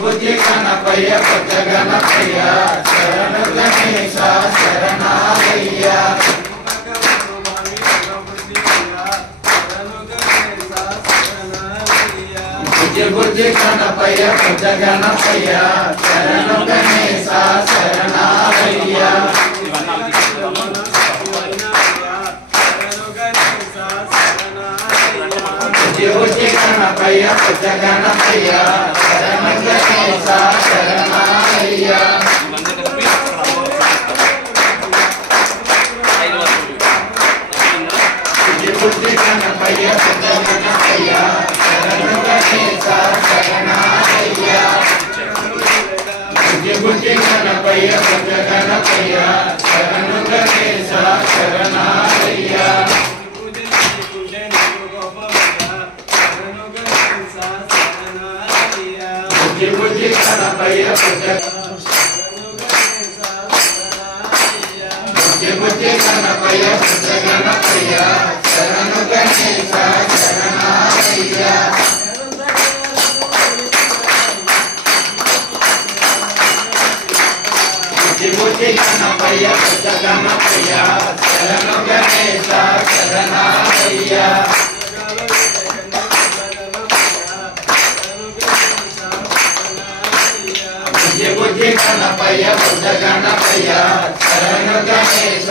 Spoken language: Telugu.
బుద్ధి గణపయ్య కొత్త గణపయ్య శరణ గణేశ శరణాలయ్య బుద్ధి గణపయ్య కొత్త గణపయ్య శరణ గణేశ శరణాలయ్య బుద్ధి గణపయ్య కొత్త గణపయ్య శరణ గణేశ శరణాలయ్య బుద్ధి గణపయ్య కొత్త గణపయ్య శరణ గణేశ శరణాలయ్య బుద్ధి గణపయ్య కొత్త గణపయ్య శరణ గణేశ శరణాలయ్య బుద్ధి గణపయ్య కొత్త బుద్ధి గణపయ్య కొత్త గణపయ్య శరణ గణేశ శరణాలయ్య బుద్ధి గణపయ్య కొత్త గణపయ్య శరణ గణేశ శరణాలయ్య బుద్ధి గణపయ్య కొత్త గణపయ్య శరణ గణేశ